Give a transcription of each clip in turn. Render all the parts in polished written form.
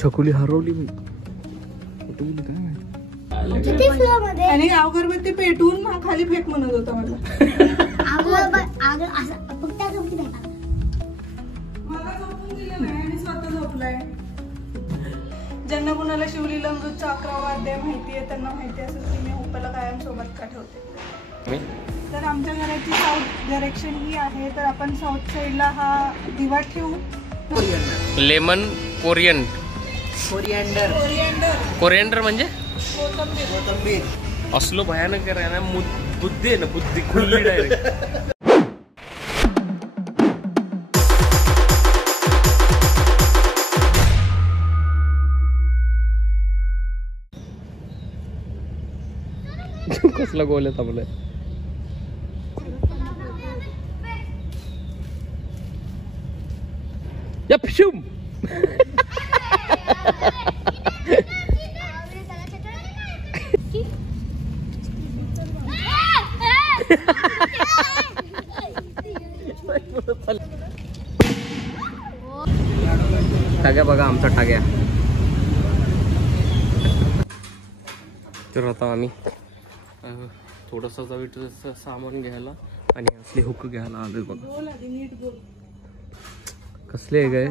छकुली हरवली मी, कुठे गेली काय माहिती. आणि अगरबत्ती पेटवून खाली फेक म्हणत होता मला. मला झोपून दिलं नाही आणि स्वतः झोपलाय. ज्यांना कुणाला शिवलीला अमृतचा 11वा अध्याय माहिती आहे त्यांना माहिती असेल की मी होप्याला कायम सोबत का ठेवते. तर आमच्या घराची साऊथ डायरेक्शन ही आहे, तर आपण साऊथ साईडला हा दिवा ठेवू. Lemon coriander. कोरियंडर म्हणजे कोथिंबीर. असलो भयानक आहे ना, बुद्धी आहे ना, बुद्धी खुल्ली डायरेक्ट. कसला गोल आहे आपलं. यपशुम. टाग्या बघा आमचा टाग्या. तर आता आम्ही थोडंसं जाऊ सामान घ्यायला आणि असले हुक घ्यायला आलोय बघा. कसले आहे काय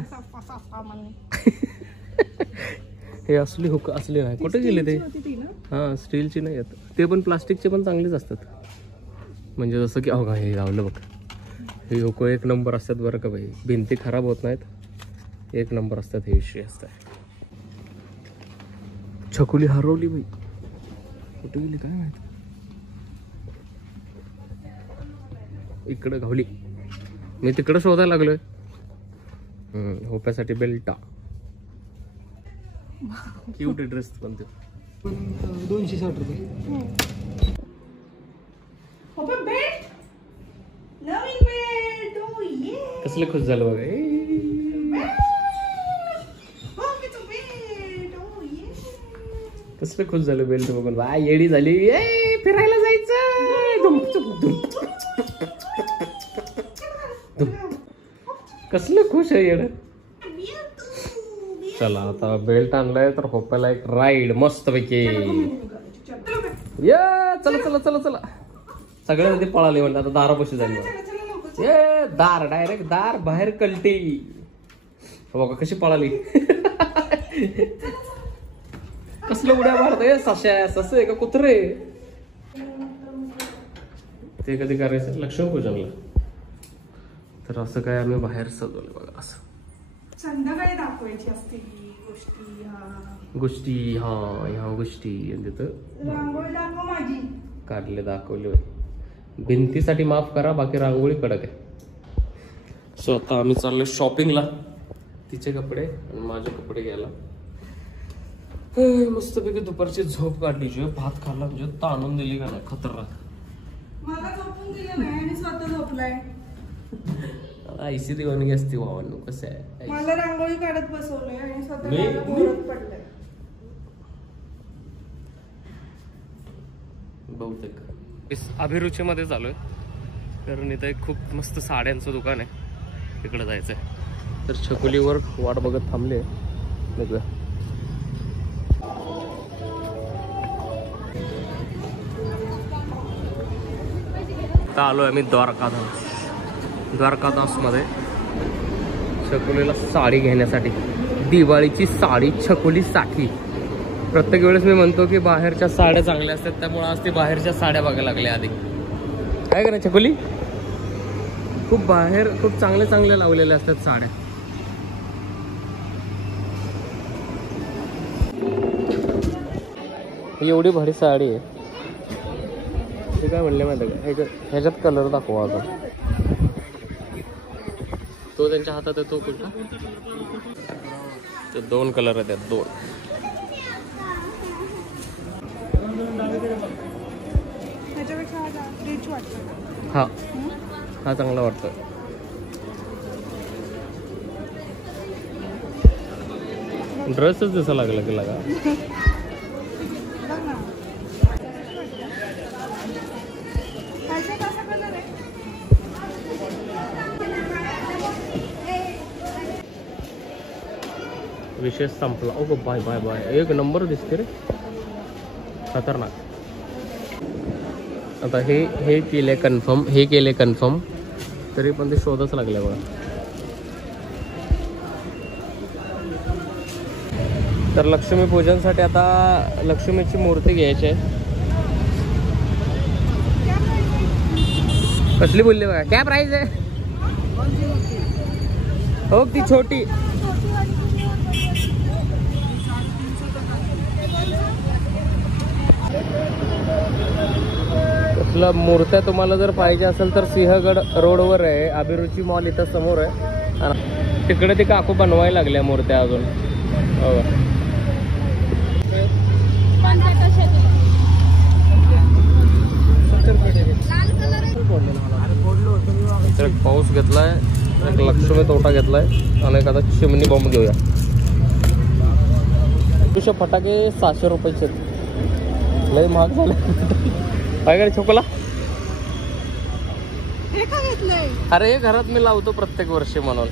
हे असली हुक असले नाही कुठे गेले ते. हा स्टीलची नाही आहेत ते, पण प्लास्टिकचे पण चांगलेच असतात. म्हणजे जसं की अहो हे लावलं बघ, हे हुक एक नंबर असतात बरं का भाई. भिंती खराब होत नाहीत, एक नंबर असतात. हे विषय असतात. छकुली हरवली भाई, कुठे गेली काय माहिती. इकडे घावली, मी तिकडे शोधायला लागलोय. होप्यासाठी बेल्टा क्यूट ड्रेस पण ते 260 रुपये. कसले खुश झालं बघा. कसलं खुश झालं बेल्ट बघून. बा येडी झाली, फिरायला जायचं. कसलं खुश आहे येड. चला आता बेल्ट आणलाय तर होप्याला एक राईड मस्त पैकी. या चला चला चला चला. सगळ्यांमध्ये पळाले म्हणतात आता दारापाशी झाली. ये दार डायरेक्ट दार बाहेर कलटी. बघा कशी पळाली. कसलं उड्या मारतय. सश्या सस आहे का कुत्रे. ते कधी करायचं लक्ष्मीपूजनला. तर असं काय आम्ही बाहेर सजवलं बघा. असं संध्याकाळी दाखवायची असते गोष्टी. ह्या गोष्टी रांगोळी दाखव माझी. काढले दाखवले. भिंतीसाठी माफ करा, बाकी रांगोळी कडक आहे. सो आता आम्ही चाललोय शॉपिंगला. तिचे कपडे आणि माझे कपडे घ्यायला. मस्तपैकी दुपारची झोप काढली. भात खाल्ला म्हणजे ताणून दिली का नाही खतरनाक. मला झोपून दिलं नाही आणि स्वतः झोपलाय. आयसी देवाणगी असते भावांनो. कसं आहे, मला रांगोळी काढत बसवलंय आणि स्वतः बोलत पडलंय. बहुतेक अभिरुचीमध्ये चालू आहे, कारण इथं एक खूप मस्त साड्यांचं दुकान आहे. तिकडे जायचं आहे. तर छकुलीवर वाट बघत थांबले. आता आलो आम्ही द्वारकादास मध्ये छकुलीला साडी घेण्यासाठी. दिवाळीची साडी छकुलीसाठी. प्रत्येक वेळेस मी म्हणतो की बाहेरच्या साड्या चांगल्या असतात, त्यामुळे आज ते बाहेरच्या साड्या बघायला लागल्या. आधी काय करा छकुली, खूप बाहेर खूप चांगल्या लावलेल्या असतात साड्या. एवढी भारी साडी आहे. ते काय म्हणले माहिती का, ह्याच्यात कलर दाखवा आता. तो त्यांच्या हातात आहे तो कुठला. ते 2 कलर आहेत त्यात 2. हा हा चांगला वाटतो. ड्रेसच दिसा लागला की लागा. विशेष संपला. ओ बाय बाय बाय, एक नंबर दिसते रे, खतरनाक. आता हे केले कन्फर्म, हे केले कन्फर्म, तरी पण ते शोधच लागले बघा. तर लक्ष्मी पूजनसाठी आता लक्ष्मीची मूर्ती घ्यायची आहे. कसली बोलली बघा, काय प्राइस आहे? हो ती छोटी. कसला मूर्त्या तुम्हाला जर पाहिजे असेल तर सिंहगड रोडवर आहे, अभिरुची मॉल इथं समोर आहे. आणि तिकडे ती काकू बनवायला लागल्या मूर्त्या अजून. हो तर पाऊस घेतलाय, एक लक्ष्मी तोटा घेतलाय आणि एखादा चिमणी बॉम्ब घेऊया. तुझे फटाके 700 रुपयाचे, लय महाग झाले. काय काय छोकला? अरे हे घरात मी लावतो प्रत्येक वर्षी म्हणून.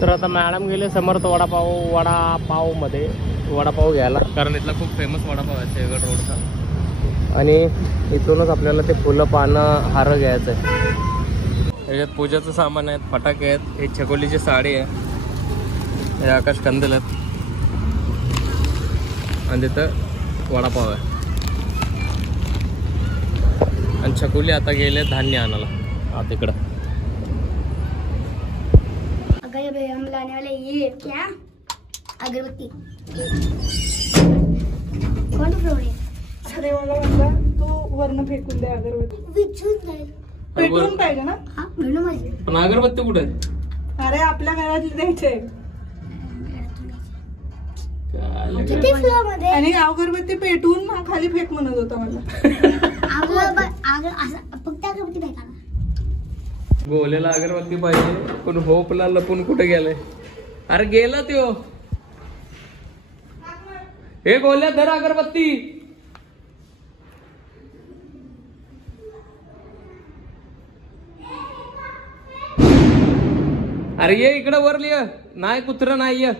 तर आता मॅडम गेले समर्थ वडापाव मध्ये वडापाव घ्यायला, कारण इथला खूप फेमस वडापाव आहे सिंहगड रोडचा. आणि इथूनच आपल्याला ते फुलं पानं हार घ्यायचं आहे. याच्यात पूजाचं सामान आहेत, फटाके आहेत, एक छकोलीची साडी आहे, हे आकाश कंदील आहेत आणि तिथं वडापाव आहे. आणि छकुली आता गेले धान्य आणायला आता इकडं. अगर भाई हम लाने वाले ये क्या अगरबत्ती कौन फ्लोर है? अरे मला म्हणला तू वरनं फेकून दे अगरबत्ती. विचून जाईल. पेटवून पाहिजे ना. हाँ भेटू माझी. पण अगरबत्ती कुठे आहे? अरे आपल्या घरातले द्यायचे किती फ्लोर मध्ये? आणि अगरबत्ती पेटवून खाली फेक म्हणत होता मला. फक्त अगरबत्ती फेका. गोल्याला अगरबत्ती पाहिजे, पण होपला लपून कुठे गेलाय? अरे गेला त्यो. हे गोल्या धर अगरबत्ती. अरे ये इकडे वर लिह. नाही कुत्र नाही,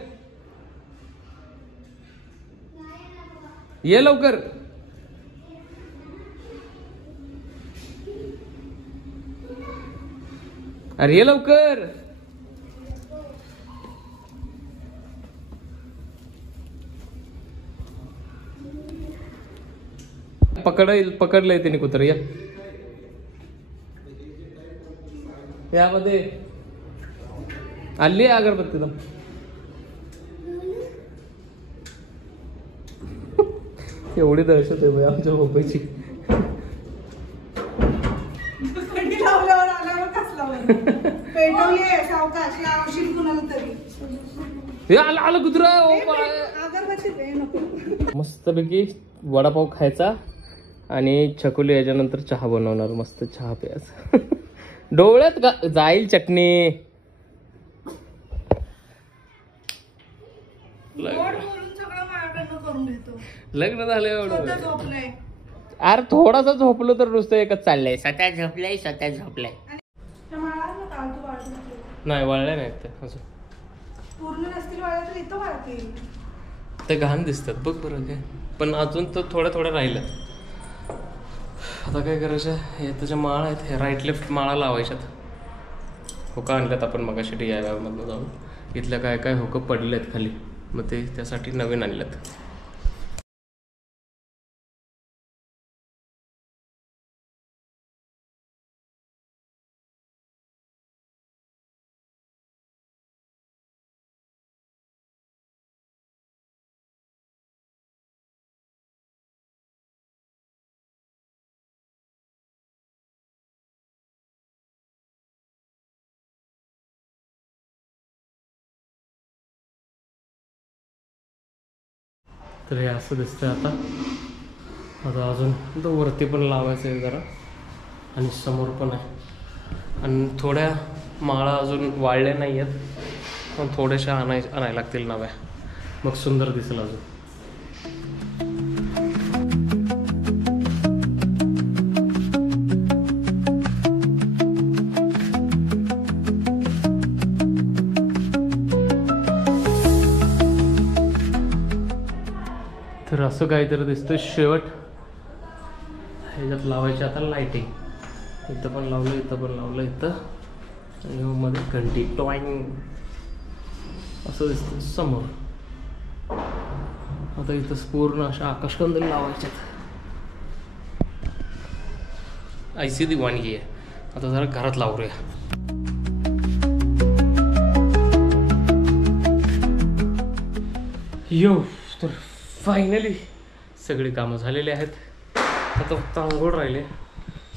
ये लवकर. अरे ये लवकर. पकडलंय तिने कुत्र. यामध्ये आली आहे अगरबत्ती. एवढी दहशत आहे आमच्या मोबाईलची. लावल्यावर आल्यावर कसला पेटवली सावकाश लावशील कुणाला तरी. हे आलं कुत्रा. अगरबत्ती दे नको. मस्तपैकी वडापाव खायचा आणि छकुली याच्यानंतर चहा बनवणार. मस्त चहा प्यायचा. डोळ्यात का जाईल चटणी. लग्न झालं एवढं. अरे थोडासा झोपलो तर नुसतं एकच चाललंय, स्वतः झोपलाय स्वतः झोपलाय. नाही वाळल्या नाहीत ते असं. पूर्ण नसतील वाळल्या तर इथं वाळतील. ते घाण दिसतात बघ बरं काय. पण अजून तर थोड्या राहिल्या. आता काय करायचं, हे त्याच्या माळा आहेत, हे राईट लेफ्ट माळा लावायच्यात. हुका आणल्यात आपण मगाशी DIY मधनं जाऊन. इथल्या काय काय हुकं पडले आहेत खाली, मग ते त्यासाठी नवीन आणल्यात. तर हे असं दिसतंय आता. आता अजून तो वरती पण लावायचं आहे जरा, आणि समोर पण आहे. आणि थोड्या माळा अजून वाळल्या नाही आहेत, पण थोड्याशा आणायला लागतील नव्या, मग सुंदर दिसेल अजून. तर असं काहीतरी दिसतं शेवट. ह्याच्यात लावायचे आता लाईटिंग. इथं पण लावलं, इथं पण लावलं, इथं आणि मध्ये घंटी टॉईंग असं दिसतं समोर. आता इथं पूर्ण अशा आकाशकंदील लावायच्यात. ऐसी दिवाणगी आहे. आता जरा घरात लावूया. तर फायनली सगळी कामं झालेली आहेत. आता फक्त आंघोळ राहिले.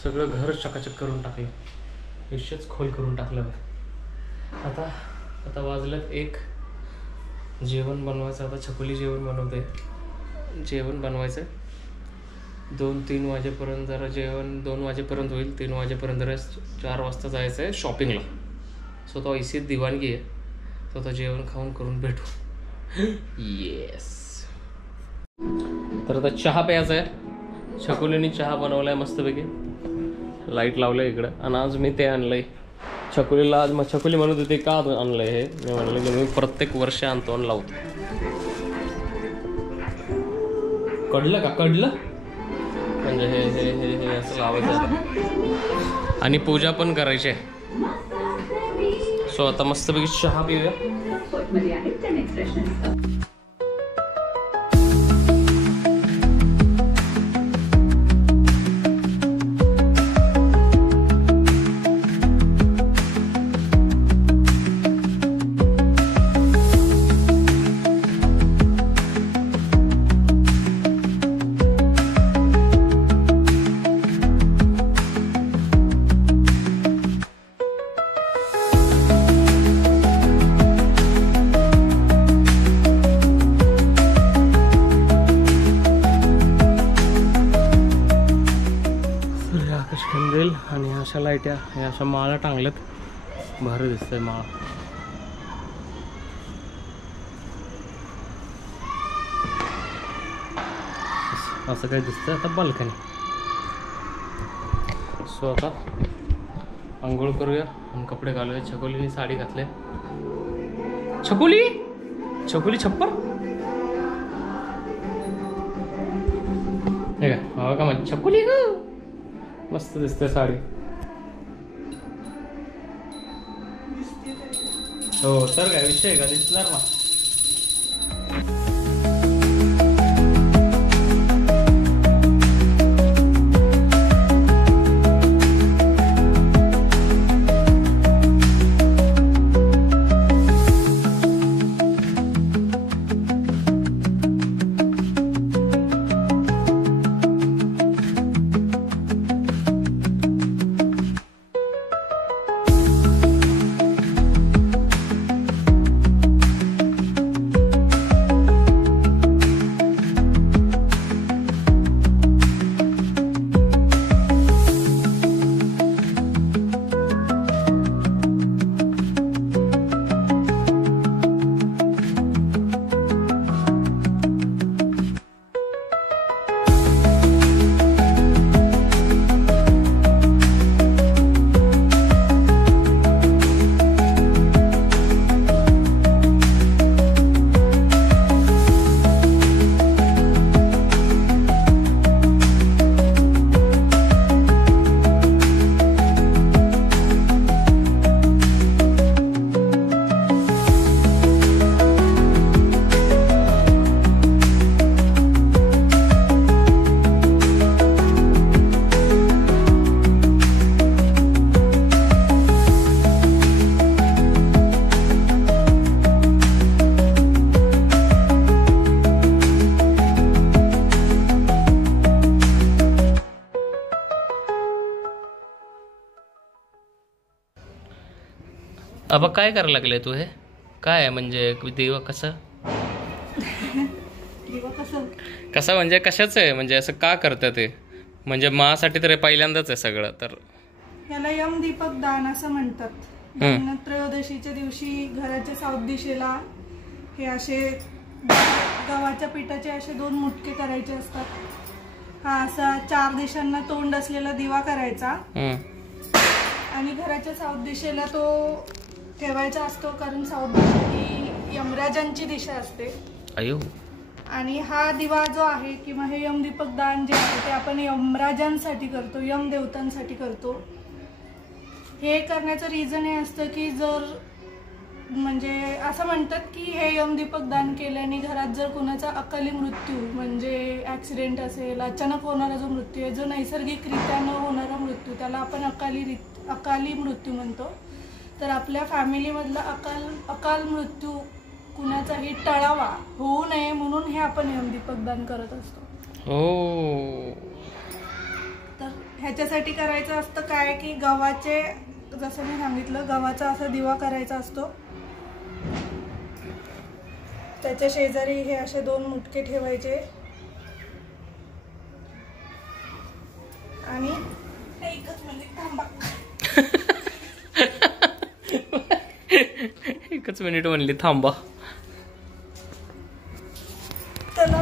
सगळं घर चकाचक करून टाकलं, विशेष खोल करून टाकलं. आता वाजलं 1. जेवण बनवायचं. आता छकुली जेवण बनवते. जेवण बनवायचं 2-3 वाजेपर्यंत. जरा जेवण 2 वाजेपर्यंत होईल. 3 वाजेपर्यंत 4 वाजता जायचं आहे शॉपिंगला. स्वतः ऐसी दिवाणगी आहे. स्वतः जेवण खाऊन करून भेटू. येस. तर आता चहा प्यायचा आहे. छकुलीने चहा बनवलाय मस्तपैकी. लाईट लावलं इकडं. आणि आज मी ते आणलंय छकुलीला. आज मग छकुली म्हणत होती का आणलंय हे. मी म्हणलं की मी प्रत्येक वर्ष आणतो आणि लावतो. कळलं का? कळलं म्हणजे हे हे हे हे असं लावायचं आणि पूजा पण करायची आहे. सो आता मस्तपैकी चहा पिऊया. कंदील आणि अशा लाईट्या ह्या अशा माळा टांगल्यात. भारी दिसतंय माळा. असं काही दिसतंय. आता बाल्कनी. सो आता आंघोळ करूया आणि कपडे घालूया. छकुलीने साडी घातले. छकुली छप्पर हे काय हवा का माझी छकुली ग. मस्त दिसते साडी. हो तर काय विषय का दिसणार ना. अब काय करायला लागले तू. हे काय आहे म्हणजे दिवा कसा कसा म्हणजे कशाचं आहे म्हणजे असं का करतं ते. म्हणजे मासाठी तर पहिल्यांदाच आहे सगळं. तर याला यम दीपक दान असं म्हणतात. त्रयोदशीच्या दिवशी घराच्या साऊथ दिशेला हे असे गव्हाच्या पिठाचे असे 2 मुटके करायचे असतात. हा असा 4 दिशांना तोंड असलेला दिवा करायचा आणि घराच्या साऊथ दिशेला तो ठेवायचा असतो. कारण साऊथ दिशा ही यमराजांची दिशा असते. अयो. आणि हा दिवा जो आहे किंवा हे यमदीपक दान जे आहे ते आपण यमराजांसाठी करतो, यमदेवतांसाठी करतो. हे करण्याचं रिझन हे असतं की जर म्हणजे असं म्हणतात की हे यमदीपक दान केल्याने घरात जर कुणाचा अकाली मृत्यू म्हणजे ॲक्सिडेंट असेल, अचानक होणारा जो मृत्यू आहे, जो नैसर्गिकरित्या न होणारा मृत्यू त्याला आपण अकाली मृत्यू म्हणतो. तर आपल्या फॅमिलीमधला अकाल मृत्यू कुणाचाही टळावा होऊ नये म्हणून हे आपण यमदीपक दान करत असतो. तर ह्याच्यासाठी करायचं असतं काय की गव्हाचे, जसं मी सांगितलं, गव्हाचा असा दिवा करायचा असतो. त्याच्या शेजारी हे असे 2 मुटके ठेवायचे आणि एकच मिनिट थांबा. एकच मिनिट म्हणली थांबा. त्याला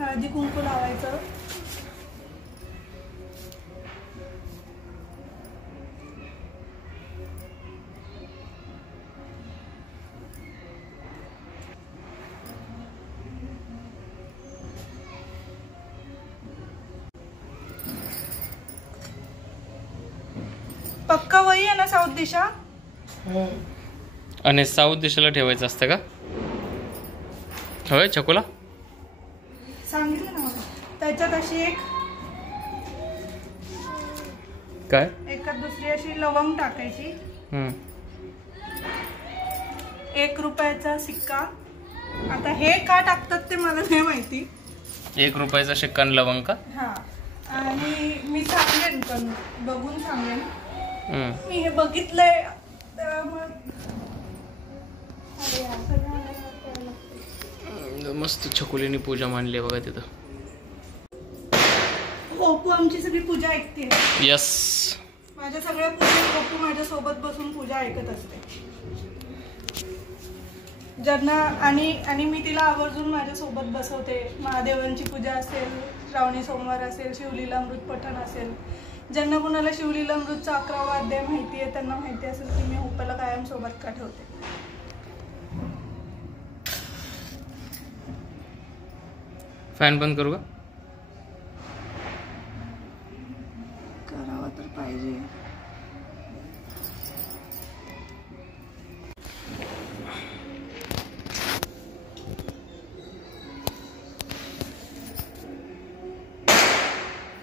हळदी कुंकू लावायचं. पक्का वही आहे ना साऊथ दिशा? आणि साऊथ दिशेला ठेवायचं असतं का? होय चकोला सांगितलं ना मला. त्याच्यात अशी एक काय एकात दुसरी अशी लवंग टाकायची. 1 रुपयाचा सिक्का. आता हे का टाकतात ते मला नाही माहिती. 1 रुपयाचा शिक्का आणि लवंग का? हा. आणि मी सांगेन, पण बघून सांगेन. मी हे बघितलंय. मस्त छकुलीने पूजा मांडली बघा तिथं. गोपू आमची सगळी पूजा ऐकते. यस, माझ्या सगळ्या पूजा गोपू माझ्या सोबत बसून पूजा ऐकत असते. ज्यांना आणि मी तिला आवर्जून माझ्या सोबत बसवते. महादेवांची पूजा असेल, श्रावणी सोमवार असेल, शिवलीलामृत पठण असेल. ज्यांना कुणाला शिवलीलामृतचा 11वा अध्याय माहिती आहे त्यांना माहिती असेल की मी हुप्प्याला कायम सोबत का ठेवते. फॅन बंद करू का? करावा तर पाहिजे.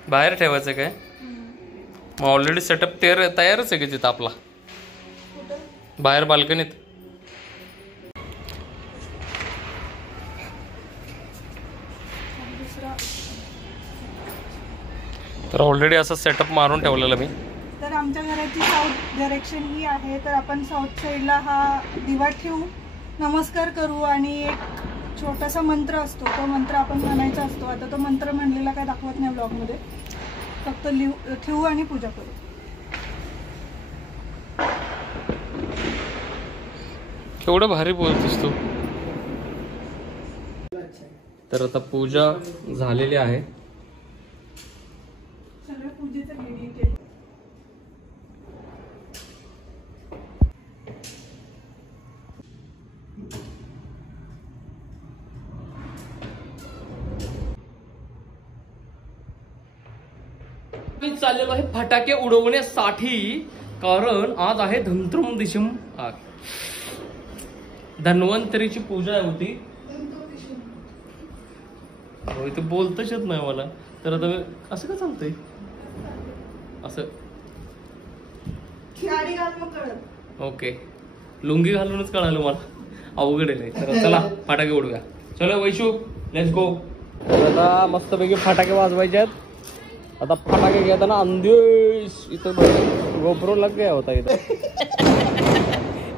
बाहेर ठेवायचं काय? मग ऑलरेडी सेटअप तयारच आहे की तिथं आपला, बाहेर बाल्कनीत. तर ऑलरेडी असं सेटअप मारून ठेवलेलं मी. तर आमच्या घराची साऊथ डायरेक्शन ही आहे. तर आपण साऊथ साईडला हा दिवा ठेवू, नमस्कार करू आणि एक छोटासा मंत्र असतो, तो मंत्र आपण म्हणायचा असतो. आता तो मंत्र म्हणलेला काय दाखवत नाही ब्लॉगमध्ये, फक्त ठेवू आणि पूजा करू. केवढं भारी बोलतोस तू. तर आता पूजा झालेली आहे. सगळ्या पूजेचं डिटेल. चाललेलो आहे फटाके उडवण्यासाठी, कारण आज आहे धनत्रयोदशी. धन्वंतरीची पूजा होती. ते बोलतच येत नाही मला. तर आता असं का चालतंय? असं गाडी घाल मग कळत. ओके, लुंगी घालूनच कळालं मला. अवघड आहे. तर चला फटाके उडवूया. चलो वैशू, लेट्स गो. आता मस्तपैकी फटाके वाजवायचे आहेत. आता फटाके घेताना अंदेश इथं गोप्रो लग गया होता इथं.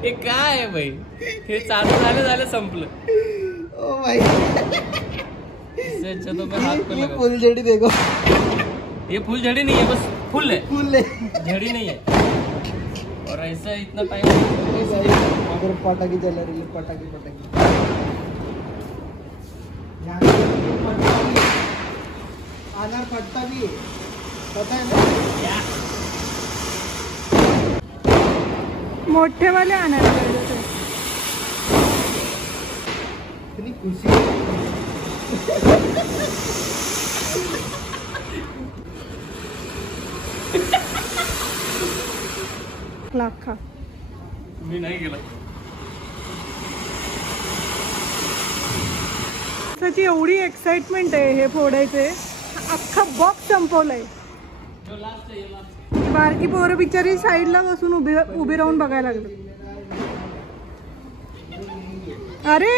हे काय आहे भाई? हे चालू झालं संपलं. ओ भाई, तो मैं हाथ पे लगा. फुलझड़ी देखो. ये फुलझड़ी नहीं है, बस फुल है, फुल है, झड़ी नहीं है. और ऐसा इतना टाइम अगर पटाखे चला रही है, पटाखे आना फटता भी है, पता है ना? मोठेवाले आणायला पाहिजे. इतनी लाखा मी नाही गेला. त्याची एवढी एक्साइटमेंट आहे हे फोडायचे, अख्खा बॉक्स संपवलाय. बारकी पोरं बिचारी साईडला बसून उभी राहून बघायला लागले. अरे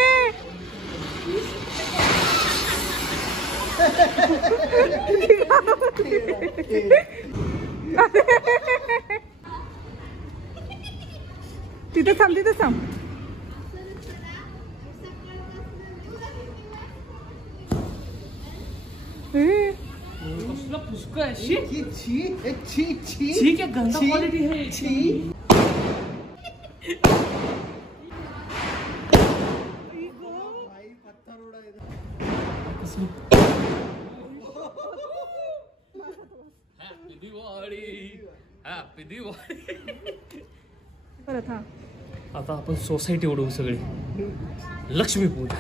तिथे थांब, तिथे थांब. परत हा आता आपण सोसायटी उडवू सगळी. लक्ष्मीपूजन.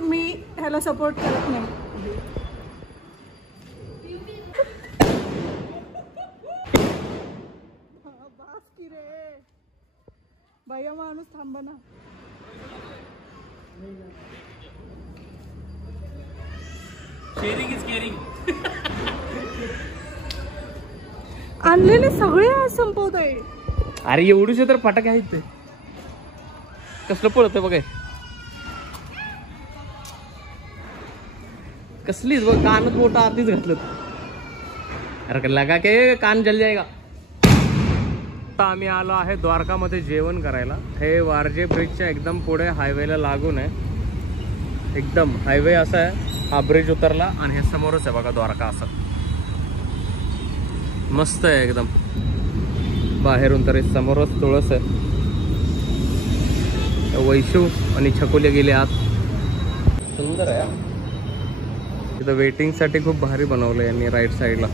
मी ह्याला सपोर्ट करत नाही. बास की रे बाया, माणूस थांबा ना. Sharing is caring. आणलेले सगळे आज संपवत आहे. अरे एवढूशे तर फटाके आहेत ते. कसलं पळतंय बघाय. कसलीच बघ, कानात मोठं आधीच घातलं. अरे लगा के कान जल जाएगा. आता आम्ही आलो आहे द्वारकामध्ये जेवण करायला. हे वारजे ब्रिजच्या एकदम पुढे हायवेला लागून आहे. एकदम हायवे असा आहे. हा ब्रिज उतरला आणि हे समोरच आहे बघा द्वारका. असं मस्त आहे एकदम. बाहेरून तरी समोरच तुळस आहे. वैशू आणि छकुले गेले आत. सुंदर आहे. इथं वेटिंग साठी खूप भारी बनवलं यांनी राईट साईडला.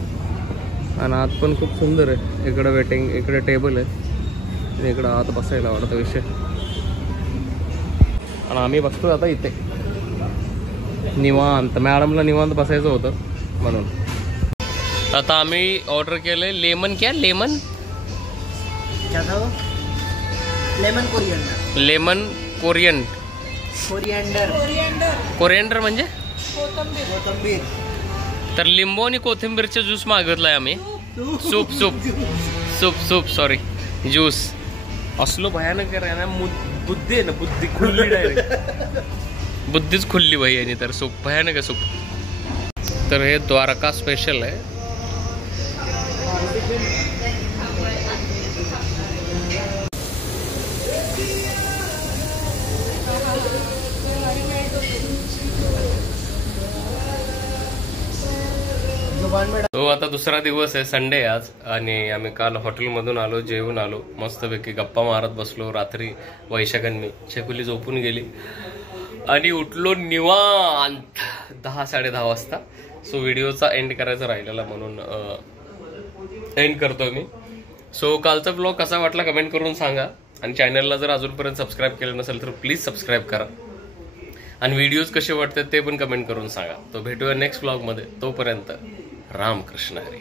आणि आत पण खूप सुंदर आहे. इकडं वेटिंग, इकडे टेबल आहे आणि इकडं आत बसायला वाटतं विषय. आणि आम्ही बसतो आता इथे निवांत. मॅडमला निवांत बसायचं होतं म्हणून. आता आम्ही ऑर्डर केलंय लेमन. क्या lemon? Lemon coriander. Lemon Korean. Coriander. Coriander म्हणजे कोथिंबीर. तर लिंबू आणि कोथिंबीरचा ज्यूस मागितलाय आम्ही. Soup soup soup soup sorry juice. असलो भयानक आहे ना. बुद्धी आहे ना, बुद्धी खुलली डायरेक्ट. बुद्धीच खुलली भाई यांनी. तर सूप भयानक आहे सूप. तर हे द्वारका स्पेशल आहे. तो आता दुसरा दिवस आहे, संडे आज. आणि आम्ही काल हॉटेलमधून आलो, जेवून आलो, मस्तपैकी गप्पा मारत बसलो. रात्री वैशाखन मी छकुली झोपून गेली आणि उठलो निवांत 10-10:30 वाजता. सो व्हिडिओचा एंड करायचा राहिलेला म्हणून एंड करतो मी. सो कालचा ब्लॉग कसा वाटला कमेंट करून सांगा. आणि चॅनलला जर अजूनपर्यंत सबस्क्राईब केलं नसेल तर प्लीज सबस्क्राईब करा. आणि व्हिडिओज कसे वाटतात ते पण कमेंट करून सांगा. तो भेटूया नेक्स्ट ब्लॉगमध्ये. तोपर्यंत रामकृष्ण हरी.